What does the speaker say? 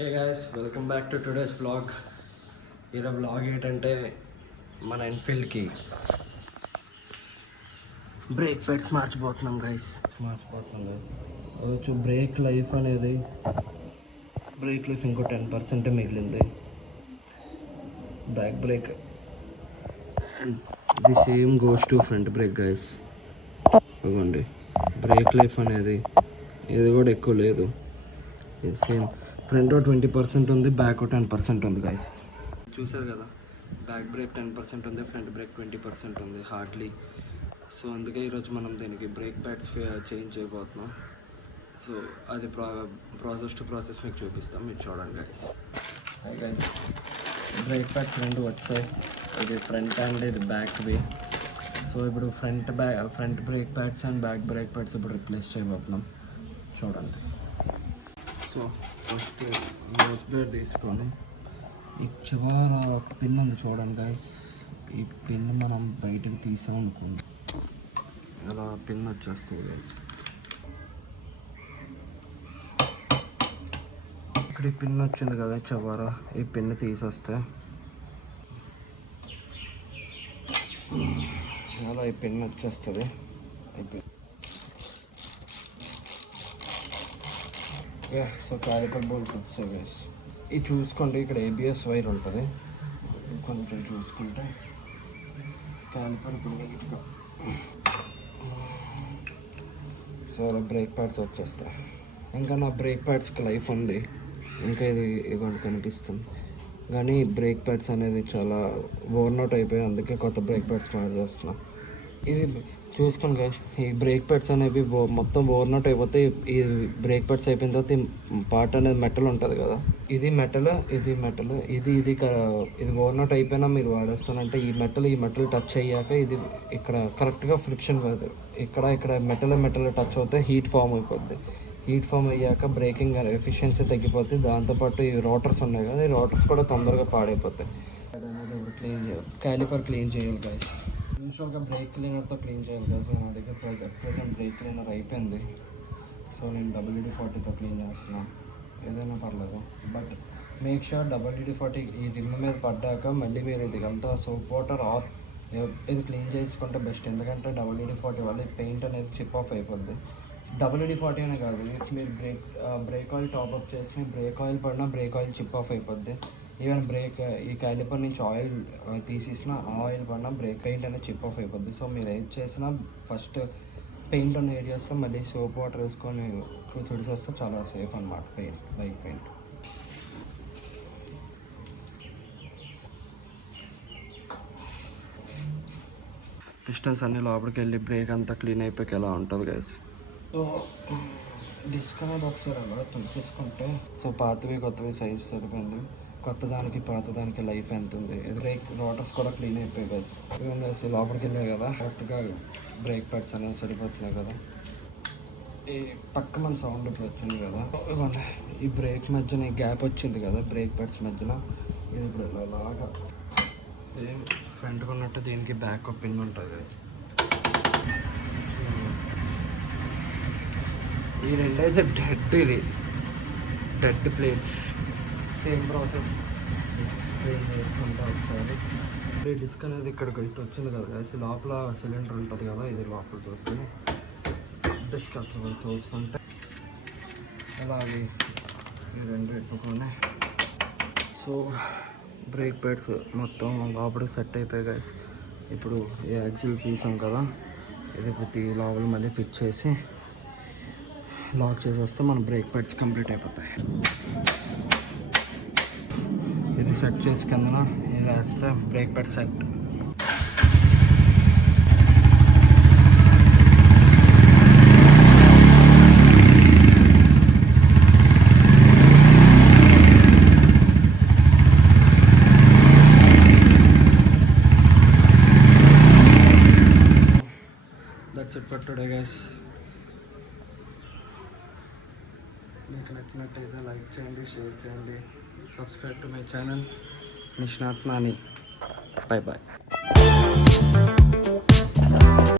Hey guys, welcome back to today's vlog. ఈరోజు vlog ఏంటంటే మన ఎన్ఫీల్డ్కి బ్రేక్ ప్యాడ్స్ మార్చిపోతున్నాం గైస్. బ్రేక్ లైఫ్ అనేది ఇంకో 10% మిగిలింది. Back brake and the same goes to front brake guys. ఇదిగోండి, బ్రేక్ లైఫ్ అనేది ఇది కూడా ఎక్కువ లేదు. సేమ్ ఫ్రంట్ 20% ఉంది, బ్యాక్ 10% ఉంది గైస్. చూసారు కదా, బ్యాక్ బ్రేక్ 10% ఉంది, ఫ్రంట్ బ్రేక్ 20% ఉంది హార్డ్లీ. సో అందుకే ఈరోజు మనం దీనికి బ్రేక్ ప్యాడ్స్ చేంజ్ చేయబోతున్నాం. సో అది ప్రాసెస్ మీకు చూపిస్తాం, మీరు చూడండి గైస్. గైస్, బ్రేక్ ప్యాడ్స్ రెండు వచ్చాయి, ఇది ఫ్రంట్ అండ్ ఇది బ్యాక్ వే. సో ఇప్పుడు front brake pads and back brake pads ఇప్పుడు రిప్లేస్ చేయబోతున్నాం, చూడండి. సో ఫస్ట్ యూఎస్ బ్లేడ్ తీసుకొని ఈ చివర ఒక పిన్ ఉంది చూడండి గైస్. ఈ పిన్ మనం బయటకు తీసామనుకోండి, అలా పిన్ వచ్చేస్తుంది గైస్. ఇక్కడ ఈ పిన్ వచ్చింది కదా చివర, ఈ పిన్ తీసేస్తే అలా ఈ పిన్ వచ్చేస్తుంది. సో క్యాలిపర్ బోల్ట్ వచ్చాయి గైస్. ఇది చూసుకోండి, ఇక్కడ ఏబిఎస్ వైర్ ఉంటుంది, కొంచెం చూసుకుంటే క్యాలిపర్ ఇప్పుడు నీట్గా. సో అలా బ్రేక్ ప్యాడ్స్ వచ్చేస్తాయి. ఇంకా నా బ్రేక్ ప్యాడ్స్కి లైఫ్ ఉంది, ఇంకా ఇది ఇవ్వండి కనిపిస్తుంది. కానీ బ్రేక్ ప్యాడ్స్ అనేది చాలా ఓవర్నౌట్ అయిపోయి, అందుకే కొత్త బ్రేక్ ప్యాడ్స్ స్టార్ట్ చేస్తున్నా. ఇది చూసుకోండి గైస్, ఈ బ్రేక్ ప్యాడ్స్ అనేవి మొత్తం ఓవర్నౌట్ అయిపోతే, ఈ బ్రేక్ ప్యాడ్స్ అయిపోయిన తర్వాత ఈ పార్ట్ అనేది మెటల్ ఉంటుంది కదా, ఇది మెటల్, ఇది ఓవర్నౌట్ అయిపోయినా మీరు వాడేస్తానంటే ఈ మెటల్ టచ్ అయ్యాక ఇది ఇక్కడ కరెక్ట్గా ఫ్రిక్షన్ కాదు, ఇక్కడ మెటల్ టచ్ అవుతే హీట్ ఫామ్ అయిపోద్ది. హీట్ ఫామ్ అయ్యాక బ్రేకింగ్ ఎఫిషియన్సీ తగ్గిపోతుంది. దాంతోపాటు ఈ రోటర్స్ ఉన్నాయి కదా, ఈ రోటర్స్ కూడా తొందరగా పాడైపోతాయి. క్యాలిపర్ క్లీన్ చేయాలి గైస్. యూజువల్గా బ్రేక్ క్లీనర్తో క్లీన్ చేయాలి గైస్. నా దగ్గర ప్రెజెంట్ బ్రేక్ క్లీనర్ అయిపోయింది, సో నేను WD-40తో క్లీన్ చేస్తున్నాను. ఏదైనా పర్లేదు, బట్ మేక్ షూర్ WD-40 ఈ రిమ్ మీద పడ్డాక మళ్ళీ మీరు ఇది అంతా సోప్ వాటర్ ఆర్ ఇది క్లీన్ చేసుకుంటే బెస్ట్. ఎందుకంటే WD-40 వల్ల పెయింట్ అనేది చిప్ ఆఫ్ అయిపోద్ది. WD-40 అనే కాదు, మీరు బ్రేక్ ఆయిల్ టాప్అప్ చేసి బ్రేక్ ఆయిల్ పడినా బ్రేక్ ఆయిల్ చిప్ ఆఫ్ అయిపోద్ది. ఈవెన్ ఈ క్యాలిపర్ నుంచి ఆయిల్ తీసేసిన ఆయిల్ పడినా బ్రేక్ పెయింట్ అనేది చిప్ ఆఫ్ అయిపోద్ది. సో మీరు ఏది చేసినా ఫస్ట్ పెయింట్ ఉన్న ఏరియాస్లో మళ్ళీ సోప్ వాటర్ వేసుకొని తుడిచేస్తే చాలా సేఫ్ అన్నమాట బైక్ పెయింట్. పిస్టన్స్ అన్నీ లోపలికి వెళ్ళి బ్రేక్ అంతా క్లీన్ అయిపోయి ఎలా ఉంటుంది గైస్. సో డిస్క్ అనేది ఒకసారి అలా తుడిచేసుకుంటే, సో పాతవి కొత్తవి సైజ్ సరిపోయింది. కొత్త దానికి పాత దానికి లైఫ్ ఎంత ఉంది. బ్రేక్ రోటర్స్ కూడా క్లీన్ అయిపోయాయి గైస్. ఇవన్నీ లోపలికి వెళ్ళాయి కదా, కరెక్ట్గా బ్రేక్ ప్యాడ్స్ అనేవి సరిపోతున్నాయి కదా. ఈ పక్క మన సౌండ్ ఇప్పుడు వచ్చింది కదా, ఇవ్వండి ఈ బ్రేక్ మధ్యన ఈ గ్యాప్ వచ్చింది కదా బ్రేక్ ప్యాడ్స్ మధ్యన, ఇది ఇప్పుడు ఇలాగా సేమ్ ఫ్రంట్ ఉన్నట్టు దీనికి బ్యాక్ పిన్ ఉంటుంది. ఈ రెండైతే dead plates. Same process, disc clean చేసుకుంటా ఒకసారి. ఈ డిస్క్ అనేది ఇక్కడికి ఇటు వచ్చింది కదా గైస్, లోపల సిలిండర్ ఉంటుంది కదా, ఇది లోపల చూసుకొని డిస్క్ అట్లా చూసుకుంటే అలాగే ఈ రెండు పెట్టుకొని. సో బ్రేక్ ప్యాడ్స్ మొత్తం లోపలికి సెట్ అయిపోయాయి గైస్. ఇప్పుడు ఈ యాక్సిల్ తీసాం కదా, ఇది ప్రతి లోపల మళ్ళీ ఫిట్ చేసి లాక్ చేసేస్తే మన బ్రేక్ ప్యాడ్స్ కంప్లీట్ అయిపోతాయి. ఇది సెట్ చేసి కిందన ఇది వేస్తే brake pad set. That's it for today guys. మీకు నచ్చినట్టయితే లైక్ చేయండి, షేర్ చేయండి, subscribe to my channel Nishnat Nani. Bye bye.